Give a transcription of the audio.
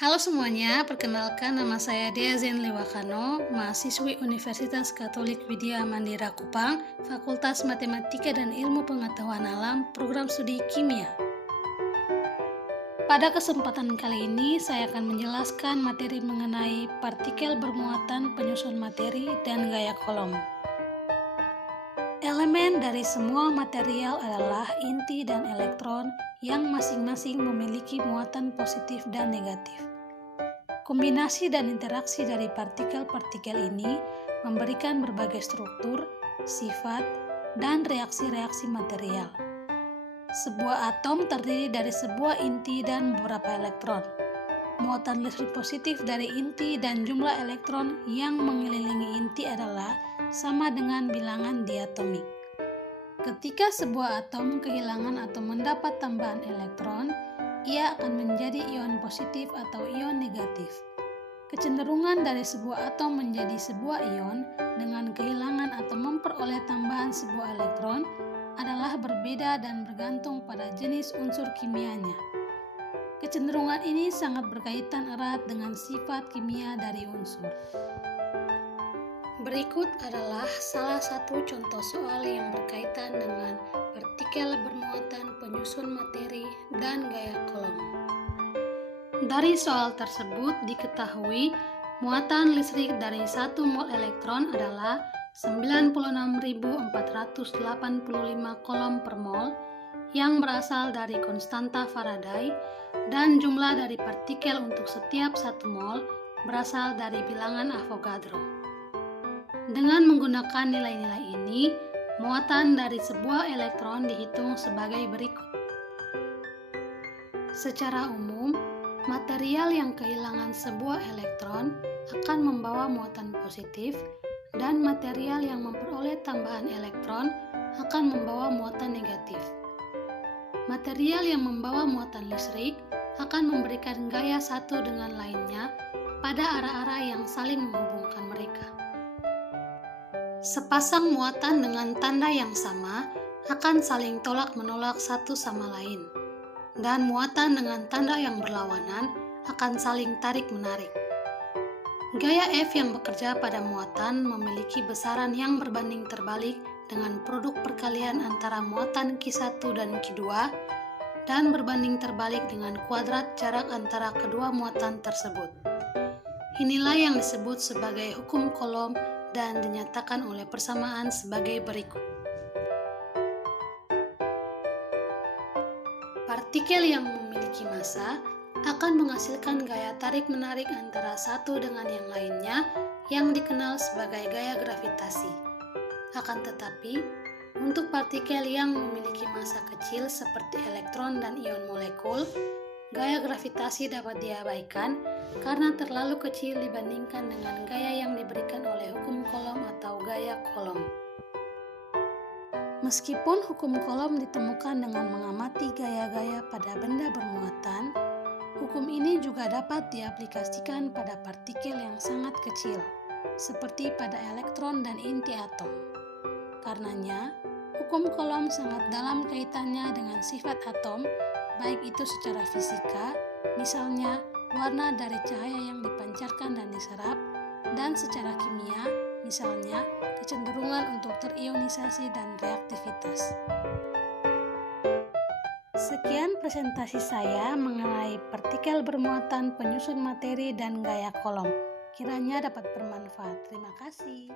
Halo semuanya, perkenalkan nama saya Dea Zen Lewakano, mahasiswi Universitas Katolik Widya Mandira Kupang, Fakultas Matematika dan Ilmu Pengetahuan Alam, Program Studi Kimia. Pada kesempatan kali ini, saya akan menjelaskan materi mengenai partikel bermuatan penyusun materi dan gaya kolom. Elemen dari semua material adalah inti dan elektron yang masing-masing memiliki muatan positif dan negatif. Kombinasi dan interaksi dari partikel-partikel ini memberikan berbagai struktur, sifat, dan reaksi-reaksi material. Sebuah atom terdiri dari sebuah inti dan beberapa elektron. Muatan listrik positif dari inti dan jumlah elektron yang mengelilingi inti adalah sama dengan bilangan diatomik. Ketika sebuah atom kehilangan atau mendapat tambahan elektron, ia akan menjadi ion positif atau ion negatif. Kecenderungan dari sebuah atom menjadi sebuah ion dengan kehilangan atau memperoleh tambahan sebuah elektron adalah berbeda dan bergantung pada jenis unsur kimianya. Kecenderungan ini sangat berkaitan erat dengan sifat kimia dari unsur. Berikut adalah salah satu contoh soal yang berkaitan dengan partikel bermuatan penyusun materi dan gaya kolom. Dari soal tersebut diketahui muatan listrik dari 1 mol elektron adalah 96.485 kolom per mol yang berasal dari konstanta Faraday dan jumlah dari partikel untuk setiap 1 mol berasal dari bilangan Avogadro. Dengan menggunakan nilai-nilai ini, muatan dari sebuah elektron dihitung sebagai berikut. Secara umum, material yang kehilangan sebuah elektron akan membawa muatan positif dan material yang memperoleh tambahan elektron akan membawa muatan negatif. Material yang membawa muatan listrik akan memberikan gaya satu dengan lainnya pada arah-arah yang saling menghubungkan mereka. Sepasang muatan dengan tanda yang sama akan saling tolak-menolak satu sama lain, dan muatan dengan tanda yang berlawanan akan saling tarik-menarik. Gaya F yang bekerja pada muatan memiliki besaran yang berbanding terbalik dengan produk perkalian antara muatan Q1 dan Q2 dan berbanding terbalik dengan kuadrat jarak antara kedua muatan tersebut. Inilah yang disebut sebagai hukum kolom dan dinyatakan oleh persamaan sebagai berikut. Partikel yang memiliki massa akan menghasilkan gaya tarik-menarik antara satu dengan yang lainnya yang dikenal sebagai gaya gravitasi. Akan tetapi, untuk partikel yang memiliki massa kecil seperti elektron dan ion molekul, gaya gravitasi dapat diabaikan karena terlalu kecil dibandingkan dengan gaya yang diberikan oleh hukum kolom atau gaya kolom. Meskipun hukum kolom ditemukan dengan mengamati gaya-gaya pada benda bermuatan, hukum ini juga dapat diaplikasikan pada partikel yang sangat kecil, seperti pada elektron dan inti atom. Karenanya, hukum kolom sangat dalam kaitannya dengan sifat atom, baik itu secara fisika, misalnya warna dari cahaya yang dipancarkan dan diserap, dan secara kimia, misalnya kecenderungan untuk terionisasi dan reaktivitas. Sekian presentasi saya mengenai partikel bermuatan penyusun materi dan gaya kolom. Kiranya dapat bermanfaat. Terima kasih.